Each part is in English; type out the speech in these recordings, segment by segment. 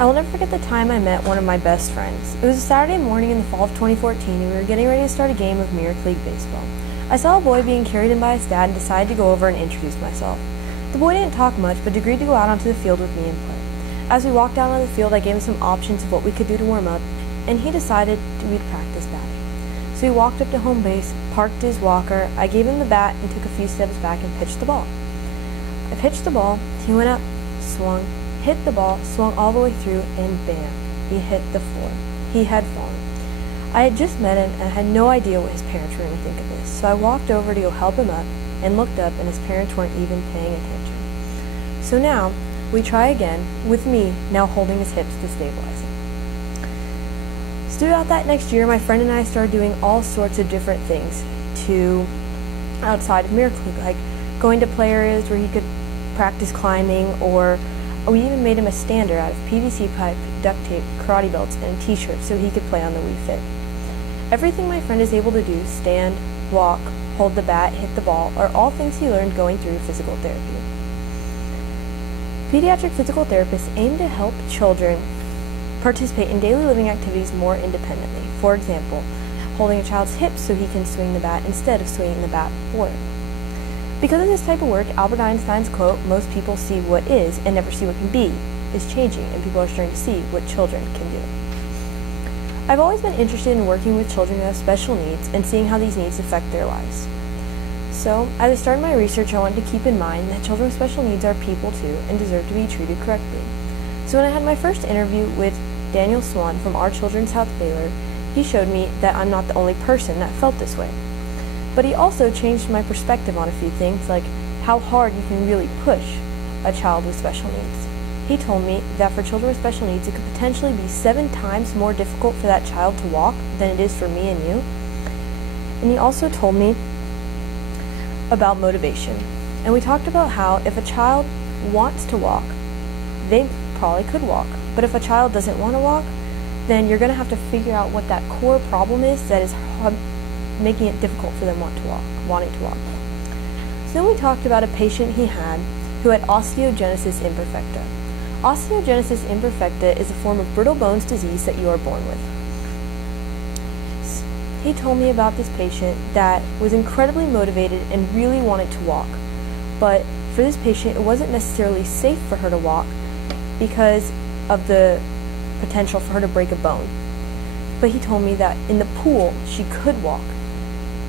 I will never forget the time I met one of my best friends. It was a Saturday morning in the fall of 2014, and we were getting ready to start a game of Mirror League Baseball. I saw a boy being carried in by his dad and decided to go over and introduce myself. The boy didn't talk much, but agreed to go out onto the field with me and play. As we walked out on the field, I gave him some options of what we could do to warm up, and he decided we'd practice batting. So he walked up to home base, parked his walker, I gave him the bat, and took a few steps back and pitched the ball. I pitched the ball, he went up, swung, hit the ball, swung all the way through, and bam, he hit the floor. He had fallen. I had just met him and I had no idea what his parents were going to think of this, so I walked over to go help him up and looked up, and his parents weren't even paying attention. So now, we try again, with me now holding his hips to stabilize him. So throughout that next year, my friend and I started doing all sorts of different things outside of Miracle League, like going to play areas where he could practice climbing, or we even made him a stander out of PVC pipe, duct tape, karate belts, and a t-shirt so he could play on the Wii Fit. Everything my friend is able to do, stand, walk, hold the bat, hit the ball, are all things he learned going through physical therapy. Pediatric physical therapists aim to help children participate in daily living activities more independently. For example, holding a child's hips so he can swing the bat instead of swinging the bat for him. Because of this type of work, Albert Einstein's quote, "Most people see what is and never see what can be," is changing, and people are starting to see what children can do. I've always been interested in working with children who have special needs and seeing how these needs affect their lives. So, as I started my research, I wanted to keep in mind that children with special needs are people too and deserve to be treated correctly. So when I had my first interview with Daniel Swan from Our Children's Health Baylor, he showed me that I'm not the only person that felt this way. But he also changed my perspective on a few things, like how hard you can really push a child with special needs. He told me that for children with special needs, it could potentially be 7 times more difficult for that child to walk than it is for me and you. And he also told me about motivation. And we talked about how if a child wants to walk, they probably could walk. But if a child doesn't want to walk, then you're going to have to figure out what that core problem is that is making it difficult for them wanting to walk. So then we talked about a patient he had who had osteogenesis imperfecta. Osteogenesis imperfecta is a form of brittle bones disease that you are born with. He told me about this patient that was incredibly motivated and really wanted to walk. But for this patient, it wasn't necessarily safe for her to walk because of the potential for her to break a bone. But he told me that in the pool, she could walk.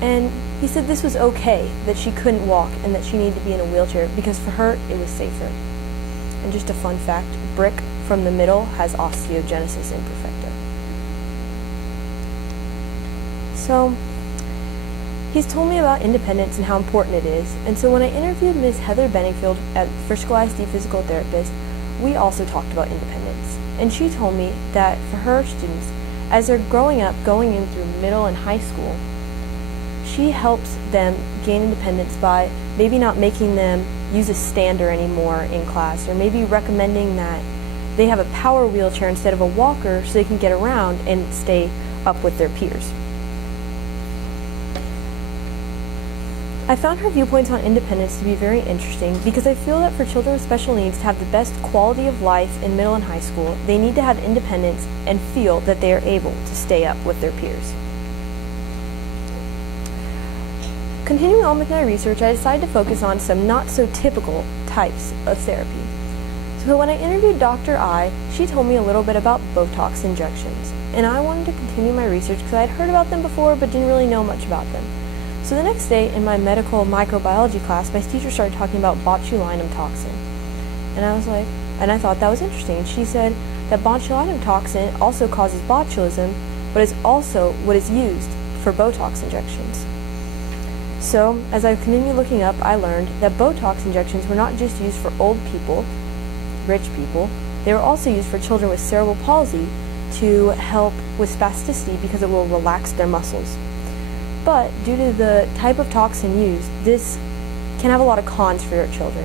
And he said this was okay, that she couldn't walk and that she needed to be in a wheelchair because for her, it was safer. And just a fun fact, brick from the middle has osteogenesis imperfecta. So, he's told me about independence and how important it is. And so when I interviewed Ms. Heather Benningfield at First School ISD Physical Therapist, we also talked about independence. And she told me that for her students, as they're growing up, going in through middle and high school, she helps them gain independence by maybe not making them use a stander anymore in class, or maybe recommending that they have a power wheelchair instead of a walker so they can get around and stay up with their peers. I found her viewpoints on independence to be very interesting because I feel that for children with special needs to have the best quality of life in middle and high school, they need to have independence and feel that they are able to stay up with their peers. Continuing on with my research, I decided to focus on some not-so-typical types of therapy. So when I interviewed Dr. I, she told me a little bit about Botox injections, and I wanted to continue my research because I had heard about them before but didn't really know much about them. So the next day in my medical microbiology class, my teacher started talking about botulinum toxin. And I thought that was interesting. She said that botulinum toxin also causes botulism, but is also what is used for Botox injections. So, as I continued looking up, I learned that Botox injections were not just used for old people, rich people, they were also used for children with cerebral palsy to help with spasticity because it will relax their muscles. But due to the type of toxin used, this can have a lot of cons for your children,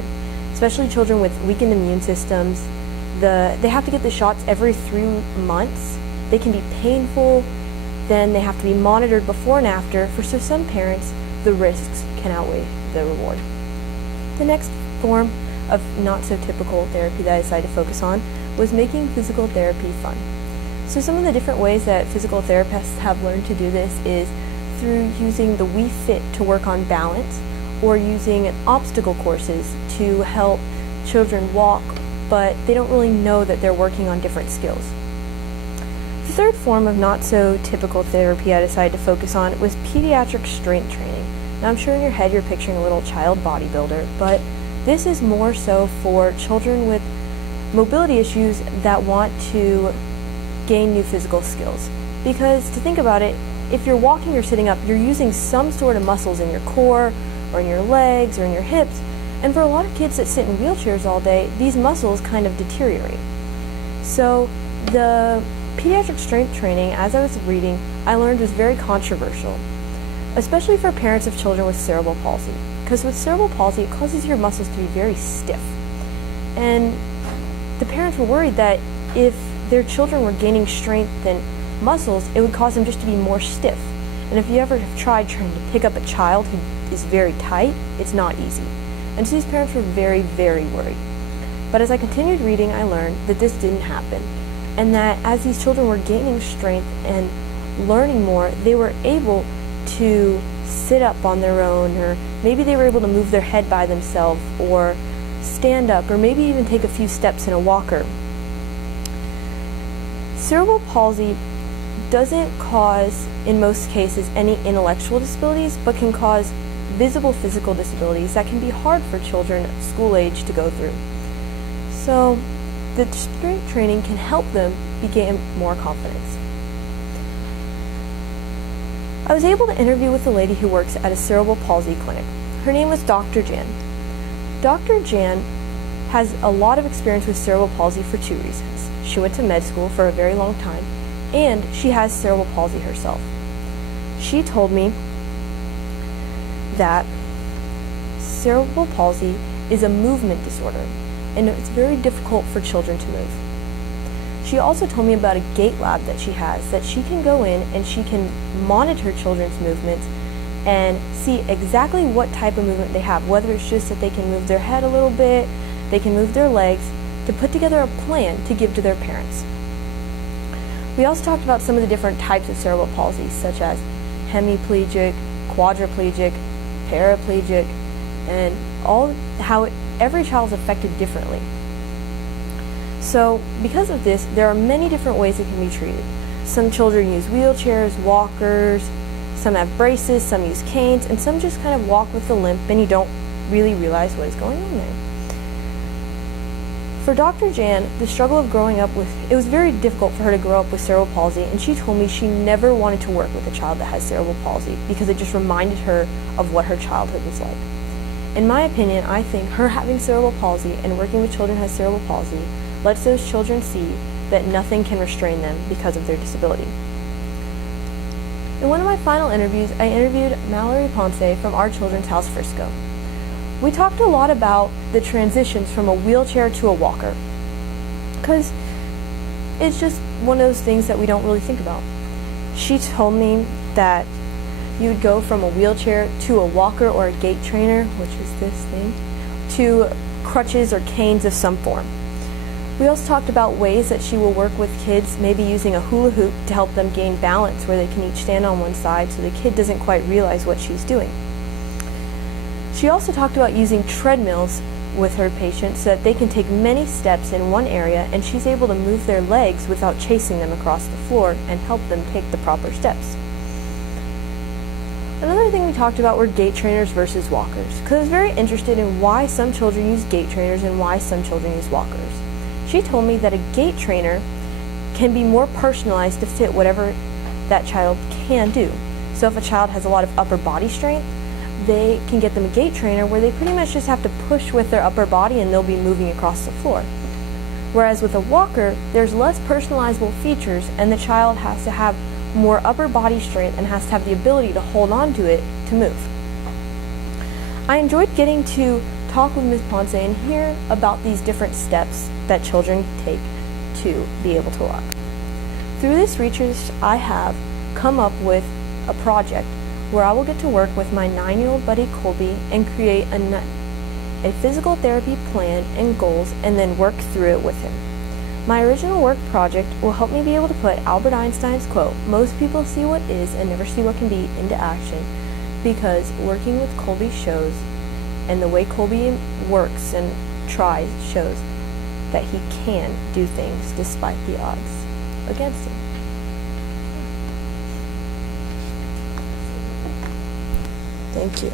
especially children with weakened immune systems. They have to get the shots every 3 months. They can be painful. Then they have to be monitored before and after. For some parents, the risks can outweigh the reward. The next form of not-so-typical therapy that I decided to focus on was making physical therapy fun. So some of the different ways that physical therapists have learned to do this is through using the Wii Fit to work on balance, or using obstacle courses to help children walk, but they don't really know that they're working on different skills. The third form of not-so-typical therapy I decided to focus on was pediatric strength training. Now I'm sure in your head you're picturing a little child bodybuilder, but this is more so for children with mobility issues that want to gain new physical skills. Because to think about it, if you're walking or sitting up, you're using some sort of muscles in your core, or in your legs, or in your hips, and for a lot of kids that sit in wheelchairs all day, these muscles kind of deteriorate. So the pediatric strength training, as I was reading, I learned was very controversial, especially for parents of children with cerebral palsy. Because with cerebral palsy, it causes your muscles to be very stiff. And the parents were worried that if their children were gaining strength and muscles, it would cause them just to be more stiff. And if you ever have tried trying to pick up a child who is very tight, it's not easy. And so these parents were very, very worried. But as I continued reading, I learned that this didn't happen, and that as these children were gaining strength and learning more, they were able to sit up on their own, or maybe they were able to move their head by themselves, or stand up, or maybe even take a few steps in a walker. Cerebral palsy doesn't cause, in most cases, any intellectual disabilities, but can cause visible physical disabilities that can be hard for children school age to go through. So the strength training can help them gain more confidence. I was able to interview with a lady who works at a cerebral palsy clinic. Her name was Dr. Jan. Dr. Jan has a lot of experience with cerebral palsy for two reasons. She went to med school for a very long time, and she has cerebral palsy herself. She told me that cerebral palsy is a movement disorder, and it's very difficult for children to move. She also told me about a gait lab that she has, that she can go in and she can monitor children's movements and see exactly what type of movement they have, whether it's just that they can move their head a little bit, they can move their legs, to put together a plan to give to their parents. We also talked about some of the different types of cerebral palsy, such as hemiplegic, quadriplegic, paraplegic, and how every child is affected differently. So because of this, there are many different ways it can be treated. Some children use wheelchairs, walkers, some have braces, some use canes, and some just kind of walk with the limp and you don't really realize what is going on there. For Dr. Jan, the struggle of growing up with, it was very difficult for her to grow up with cerebral palsy, and she told me she never wanted to work with a child that has cerebral palsy because it just reminded her of what her childhood was like. In my opinion, I think her having cerebral palsy and working with children who have cerebral palsy lets those children see that nothing can restrain them because of their disability. In one of my final interviews, I interviewed Mallory Ponce from Our Children's House Frisco. We talked a lot about the transitions from a wheelchair to a walker, because it's just one of those things that we don't really think about. She told me that you would go from a wheelchair to a walker or a gait trainer, which is this thing, to crutches or canes of some form. We also talked about ways that she will work with kids, maybe using a hula hoop to help them gain balance where they can each stand on one side so the kid doesn't quite realize what she's doing. She also talked about using treadmills with her patients so that they can take many steps in one area and she's able to move their legs without chasing them across the floor and help them take the proper steps. Another thing we talked about were gait trainers versus walkers, because I was very interested in why some children use gait trainers and why some children use walkers. She told me that a gait trainer can be more personalized to fit whatever that child can do. So if a child has a lot of upper body strength, they can get them a gait trainer where they pretty much just have to push with their upper body and they'll be moving across the floor. Whereas with a walker, there's less personalizable features and the child has to have more upper body strength and has to have the ability to hold on to it to move. I enjoyed getting to talk with Ms. Ponce and hear about these different steps that children take to be able to walk. Through this research, I have come up with a project where I will get to work with my 9-year-old buddy Colby and create a physical therapy plan and goals and then work through it with him. My original work project will help me be able to put Albert Einstein's quote, "Most people see what is and never see what can be," into action, because working with Colby shows, and the way Colby works and tries shows, that he can do things despite the odds against him. Thank you.